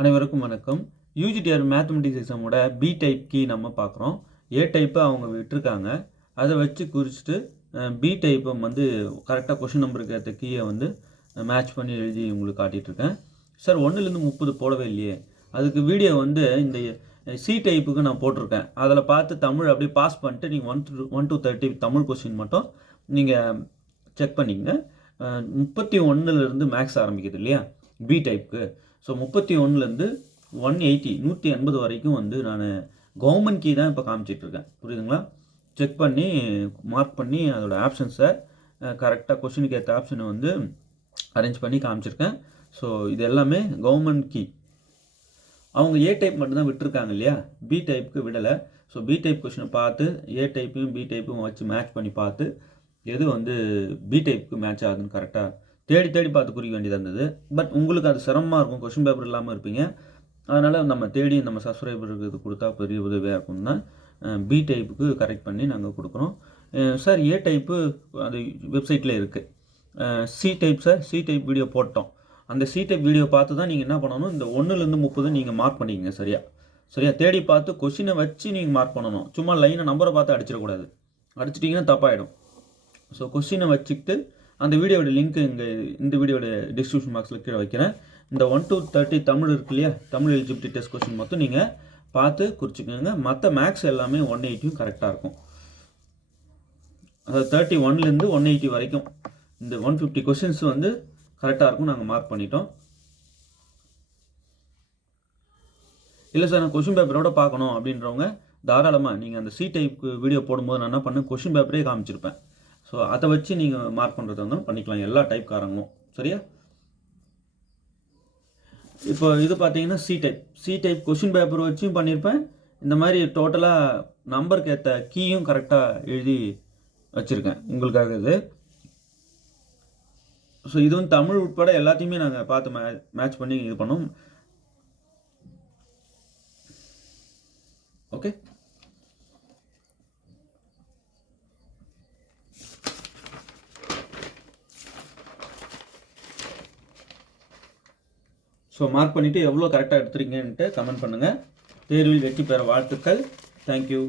அனைவருக்கும் வணக்கம். யூஜிடிஆர் mathematics எக்ஸாமோட B type key நம்ம பார்க்குறோம். ஏ டைப்பை அவங்க விட்டுருக்காங்க. அதை வச்சு குறிச்சிட்டு பி டைப்பை வந்து கரெக்டாக கொஷின் நம்பருக்கு ஏற்ற கீயை வந்து மேட்ச் பண்ணி எழுதி உங்களுக்கு காட்டிகிட்ருக்கேன். சார் 1லேருந்து 30 போடவே இல்லையே. அதுக்கு வீடியோ வந்து இந்த சி டைப்புக்கு நான் போட்டிருக்கேன். அதில் பார்த்து தமிழ் அப்படியே பாஸ் பண்ணிட்டு நீங்கள் 1 to 30 தமிழ் கொஷின் மட்டும் நீங்கள் செக் பண்ணிங்க. 31லேருந்து மேக்ஸ் ஆரம்பிக்குது இல்லையா பி டைப்புக்கு. ஸோ 31லேருந்து 180 வரைக்கும் வந்து நான் கவர்மெண்ட் கீ தான் இப்போ காமிச்சிட்ருக்கேன். புரியுதுங்களா? செக் பண்ணி மார்க் பண்ணி அதோட ஆப்ஷன்ஸை கரெக்டாக கொஷினுக்கு ஏற்ற ஆப்ஷனை வந்து அரேஞ்ச் பண்ணி காமிச்சிருக்கேன். ஸோ இது எல்லாமே கவர்மெண்ட் கீ. அவங்க ஏ டைப் மட்டும்தான் விட்டுருக்காங்க இல்லையா, பி டைப்புக்கு விடலை. ஸோ பி டைப் கொஷினை பார்த்து ஏ டைப்பையும் பி டைப்பும் வச்சு மேட்ச் பண்ணி பார்த்து எது வந்து பி டைப்புக்கு மேட்ச் ஆகுதுன்னு கரெக்டாக தேடி பார்த்து குறிக்க வேண்டியதாக இருந்தது. பட் உங்களுக்கு அது சிரமமாக இருக்கும், கொஷின் பேப்பர் இல்லாமல் இருப்பீங்க. அதனால் நம்ம தேடி நம்ம சப்ஸ்கிரைபருக்கு இது கொடுத்தா பெரிய உதவியாக இருக்கும் தான் பி டைப்புக்கு கரெக்ட் பண்ணி நாங்கள் கொடுக்குறோம். சார் ஏ டைப்பு அது வெப்சைட்டில் இருக்குது. C type sir C type video போட்டோம். அந்த சி டைப் வீடியோ பார்த்து தான் நீங்கள் என்ன பண்ணணும், இந்த 1லேருந்து 30 நீங்கள் மார்க் பண்ணிக்கங்க. சரியா தேடி பார்த்து கொஷினை வச்சு நீங்கள் மார்க் பண்ணணும். சும்மா லைனை நம்பரை பார்த்து அடிச்சிடக்கூடாது. அடிச்சிட்டிங்கன்னா தப்பாயிடும். ஸோ கொஷினை வச்சுக்கிட்டு அந்த வீடியோட லிங்க் இந்த வீடியோட டிஸ்கிரிப்ஷன் பாக்ஸில் கீழே வைக்கிறேன். இந்த 1 to 30 தமிழ் இருக்கு இல்லையா, தமிழ் எலிஜிபிலிட்டி டெஸ்ட் கொஷின் மொத்தம் நீங்கள் பார்த்து குறிச்சிக்கோங்க. மற்ற மேக்ஸ் எல்லாமே 180 கரெக்டாக இருக்கும். அதாவது 31லேருந்து 180 வரைக்கும் இந்த 150 கொஷின்ஸ் வந்து கரெக்டாக இருக்கும். நாங்கள் மார்க் பண்ணிட்டோம். இல்லை சார் நான் கொஷின் பேப்பரோட பார்க்கணும் அப்படின்றவங்க தாராளமாக நீங்கள் அந்த சி டைப்புக்கு வீடியோ போடும்போது நான் என்ன பண்ணேன், கொஷின் பேப்பரே காமிச்சிருப்பேன். ஸோ அதை வச்சு நீங்கள் மார்க் பண்ணுறது இருந்தாலும் பண்ணிக்கலாம், எல்லா டைப்காரங்களும். சரியா? இப்போ இது பார்த்தீங்கன்னா சி டைப் கொஷின் பேப்பர் வச்சும் பண்ணியிருப்பேன். இந்த மாதிரி டோட்டலாக நம்பருக்கு ஏற்ற கீயும் கரெக்டாக எழுதி வச்சுருக்கேன் உங்களுக்காக இது. ஸோ இது வந்து தமிழ் உட்பட எல்லாத்தையுமே நாங்கள் பார்த்து மேட்ச் பண்ணி இது பண்ணோம். ஓகே, ஸோ மார்க் பண்ணிவிட்டு எவ்வளோ கரெக்டாக எடுத்துருக்கீங்கன்ட்டு கமெண்ட் பண்ணுங்கள். தேர்வில் வெற்றி பெற வாழ்த்துக்கள். தேங்க்யூ.